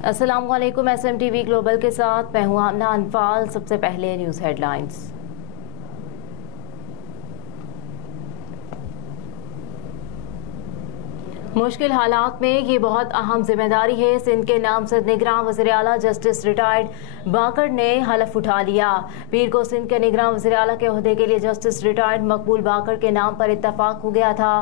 अस्सलाम वालेकुम। SMTV global के साथ मैं हूं आमना अनफाल। सबसे पहले न्यूज़ हेडलाइंस। मुश्किल हालात में ये बहुत अहम जिम्मेदारी है। सिंध के नामजद निगरान वज़ीर आला जस्टिस रिटायर्ड बाकर ने हलफ उठा लिया। पीर को सिंध के निगरान वज़ीर आला के ओहदे के लिए जस्टिस रिटायर्ड मकबूल बाकर के नाम पर इत्तफाक हो गया था।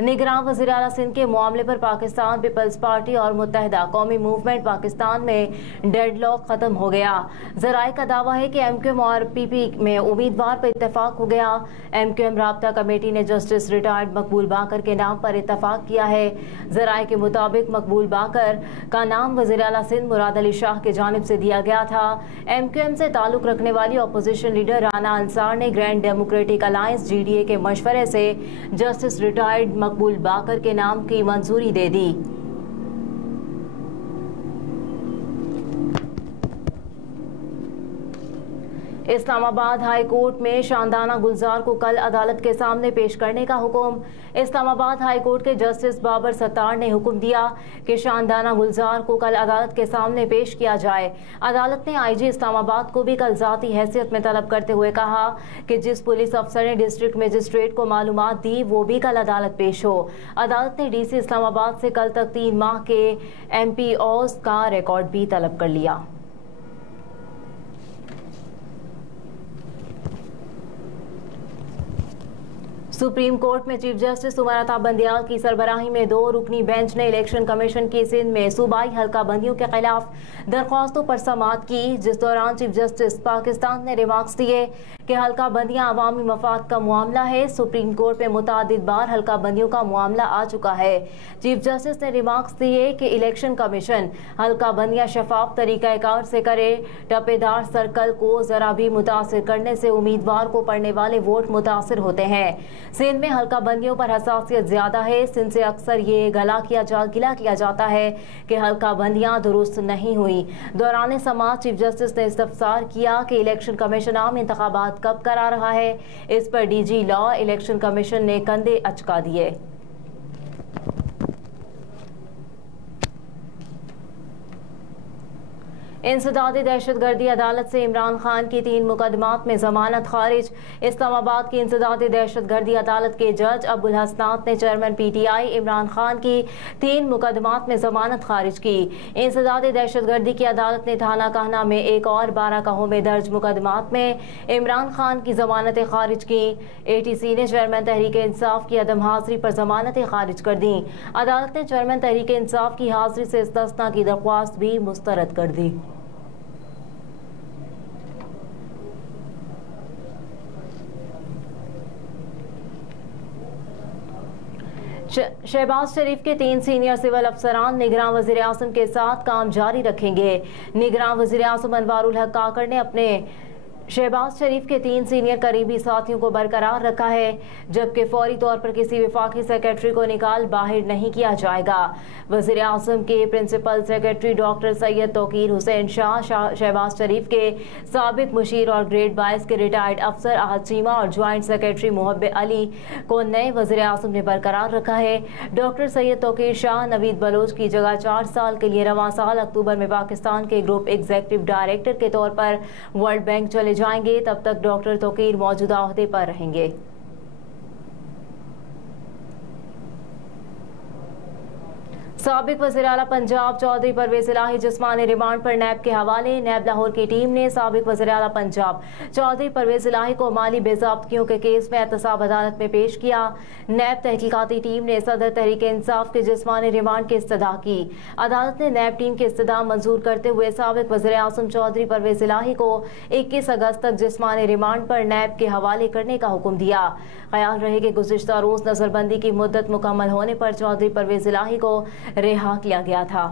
निगरान वज़ीर आला सिंध के मामले पर पाकिस्तान पीपल्स पार्टी और मुत्तहिदा कौमी मूवमेंट पाकिस्तान में डेडलॉक खत्म हो गया। ज़राए का दावा है कि MQM और PP में उम्मीदवार पर इत्तफाक हो गया। MQM राब्ता कमेटी ने जस्टिस रिटायर्ड मकबूल बाकर के नाम पर इत्तफाक किया है। ज़राए के मुताबिक मकबूल बाकर का नाम वज़ीर आला सिंध मुराद अली शाह की जानिब से दिया गया था। MQM से ताल्लुक़ रखने वाली अपोजिशन लीडर राना अंसार ने ग्रैंड डेमोक्रेटिक अलायंस GDA के मशवरे से जस्टिस रिटायर्ड मकबूल बाकर के नाम की मंजूरी दे दी। इस्लामाबाद हाई कोर्ट में शानदाना गुलजार को कल अदालत के सामने पेश करने का हुक्म। इस्लामाबाद हाई कोर्ट के जस्टिस बाबर सत्तार ने हुक्म दिया कि शानदाना गुलजार को कल अदालत के सामने पेश किया जाए। अदालत ने IG इस्लामाबाद को भी कल ज़ाती हैसियत में तलब करते हुए कहा कि जिस पुलिस अफसर ने डिस्ट्रिक्ट मजिस्ट्रेट को मालूमात दी वो भी कल अदालत पेश हो। अदालत ने DC इस्लामाबाद से कल तक 3 माह के MPOs का रिकॉर्ड भी तलब कर लिया। सुप्रीम कोर्ट में चीफ जस्टिस उमर अता बंदियाल की सरबराही में 2 रुकनी बेंच ने इलेक्शन कमीशन की सिंध में सूबाई हल्का बंदियों के खिलाफ दरख्वास्तों पर समाअत की, जिस दौरान चीफ जस्टिस पाकिस्तान ने रिमार्क्स दिए कि हल्का बंदियां अवामी मफाद का मामला है। सुप्रीम कोर्ट में मुतादिद बार हल्का बंदियों का मामला आ चुका है। चीफ जस्टिस ने रिमार्क्स दिए कि इलेक्शन कमीशन हल्का बंदियां शफाफ तरीक़ाकार से करे। टप्पेदार सर्कल को जरा भी मुतासिर करने से उम्मीदवार को पड़ने वाले वोट मुतासिर होते हैं। सिंध में हल्का बंदियों पर हसासियत ज्यादा है। सिंध से अक्सर ये गिला किया जाता है कि हल्का बंदियां दुरुस्त नहीं हुई। दौरान समाअत चीफ जस्टिस ने इस्तफसार किया कि इलेक्शन कमीशन आम इंतखाबात कब करा रहा है। इस पर DG लॉ इलेक्शन कमीशन ने कंधे अचका दिए। इंसदादी दहशतगर्दी अदालत से इमरान खान की 3 मुकदमात में जमानत खारिज। इस्लामाबाद की इंसदादी दहशतगर्दी अदालत के जज अब्दुल हसनात ने चेयरमैन PTI इमरान खान की 3 मुकदमात में जमानत खारिज की। इंसदादी दहशतगर्दी की अदालत ने थाना कहना में एक और 12 काहों में दर्ज मुकदमात में इमरान खान की जमानतें खारिज की। ATC ने चेयरमैन तहरीक इंसाफ की अदम हाजिरी पर जमानतें खारिज कर दी। अदालत ने चेयरमैन तहरीक इंसाफ की हाजिरी से इस्तिस्ना की दरख्वास्त भी मुस्तरद कर दी। शहबाज शरीफ के 3 सीनियर सिविल अफसरान निगरान वज़ीर आज़म के साथ काम जारी रखेंगे। निगरान वज़ीर आज़म अनवारुल हक काकड़ ने अपने शहबाज शरीफ के 3 सीनियर करीबी साथियों को बरकरार रखा है, जबकि फौरी तौर पर किसी वफाकी सेक्रेटरी को निकाल बाहर नहीं किया जाएगा। वज़ीर आज़म के principal secretary doctor Syed Tauqir Hussain Shah, Shahbaz Sharif के साबिक मुशीर और ग्रेड 22 के रिटायर्ड अफसर आहद चीमा और ज्वाइंट सेक्रेटरी मोहब्बे अली को नए वज़ीर आज़म ने बरकरार रखा है। डॉक्टर सैयद तौकीर शाह नवीद बलोच की जगह 4 साल के लिए रवां साल अक्टूबर में पाकिस्तान के ग्रुप एग्जीक्यूटिव डायरेक्टर के तौर पर वर्ल्ड बैंक चले जाएंगे। तब तक डॉक्टर तौकीर मौजूदा ओहदे पर रहेंगे। साबिक वज़ीर आला पंजाब चौधरी परवेज़ इलाही जिस्मानी रिमांड पर नैब के हवाले। नैब लाहौर की टीम ने साबिक वज़ीर आला पंजाब चौधरी परवेज़ इलाही को माली बेज़ाब्तियों के केस में एहतसाब अदालत में पेश किया। नैब तहकीकाती टीम ने सदर तहरीक इंसाफ के जिस्मानी रिमांड की इस्तदा की। अदालत ने नैब टीम की इस्तदा मंजूर करते हुए साबिक वज़ीर आज़म चौधरी परवेज़ इलाही को 21 अगस्त तक जिस्मानी रिमांड पर नैब के हवाले करने का हुक्म दिया। ख्याल रहे कि गुज़िश्ता रोज़ नजरबंदी की मुद्दत मुकम्मल होने पर चौधरी परवेज़ इलाही को रिहा किया गया था।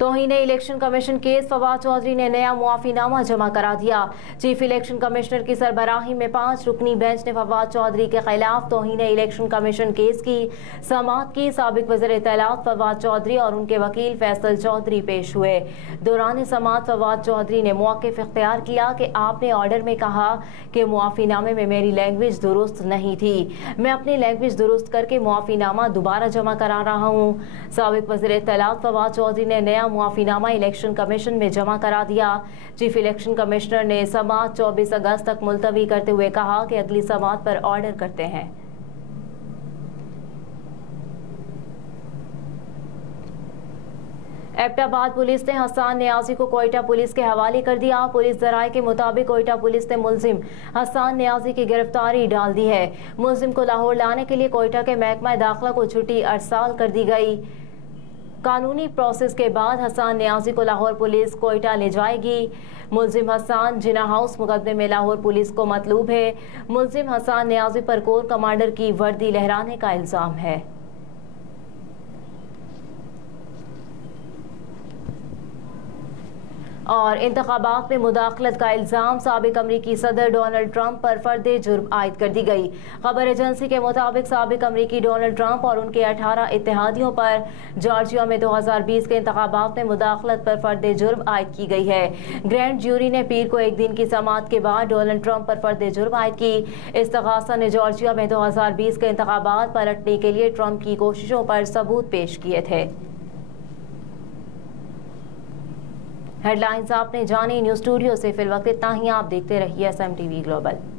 तौहीन election commission case Fawad Chaudhry ने नया मुआफीनामा जमा करा दिया। चीफ इलेक्शन कमिश्नर की सरबराही में 5 रुकनी बेंच ने फवाद चौधरी के खिलाफ तौहीन इलेक्शन कमीशन केस की समाअत की। साबिक वज़ीर इत्तलात फवाद चौधरी और उनके वकील फैसल चौधरी पेश हुए। दौरान समाअत फवाद चौधरी ने मौक़िफ़ इख्तियार किया कि आपने ऑर्डर में कहा कि मुआफीनामे में मेरी लैंग्वेज दुरुस्त नहीं थी, मैं अपनी लैंग्वेज दुरुस्त करके मुआफीनामा दोबारा जमा करा रहा हूँ। साबिक वज़ीर इत्तलात फवाद चौधरी ने नया मुआफीनामा इलेक्शन कमीशन में जमा करा दिया। चीफ इलेक्शन कमिश्नर ने समाअत 24 अगस्त तक मुलतवी करते हुए कहा कि अगली समाअत पर ऑर्डर करते हैं। एबटाबाद पुलिस ने हसन नियाजी को कोयटा पुलिस के हवाले कर दिया। पुलिस जराये के मुताबिक कोयटा पुलिस ने मुलजिम हसन नियाजी की गिरफ्तारी डाल दी है। मुलजिम को लाहौर लाने के लिए कोयटा के महकमा दाखिला को छुट्टी अरसाल कर दी गई। कानूनी प्रोसेस के बाद हसन नियाजी को लाहौर पुलिस कोयटा ले जाएगी। मुलजिम हसन जिना हाउस मुकदमे में लाहौर पुलिस को मतलूब है। मुलजिम हसन नियाजी पर कोर कमांडर की वर्दी लहराने का इल्जाम है। और इंतखाबात में मुदाखलत का इल्ज़ाम साबिक अमरीकी सदर डोनाल्ड ट्रंप पर फर्दे जुर्म आयद कर दी गई। खबर एजेंसी के मुताबिक साबिक अमरीकी डोनाल्ड ट्रंप और उनके 18 इत्तेहादियों पर जॉर्जिया में 2020 के इंतखाबात में मुदाखलत पर फर्दे जुर्म आयद की गई है। ग्रैंड ज्यूरी ने पीर को एक दिन की समाअत के बाद डोनाल्ड ट्रंप पर फर्दे जुर्म आयद की। इस्तग़ासा ने जॉर्जिया में 2020 के इंतखाबात पलटने के लिए ट्रंप की कोशिशों पर सबूत पेश किए थे। हेडलाइंस आपने जानी। न्यूज़ स्टूडियो से फिलवक्त इतना ही। आप देखते रहिए SMTV ग्लोबल।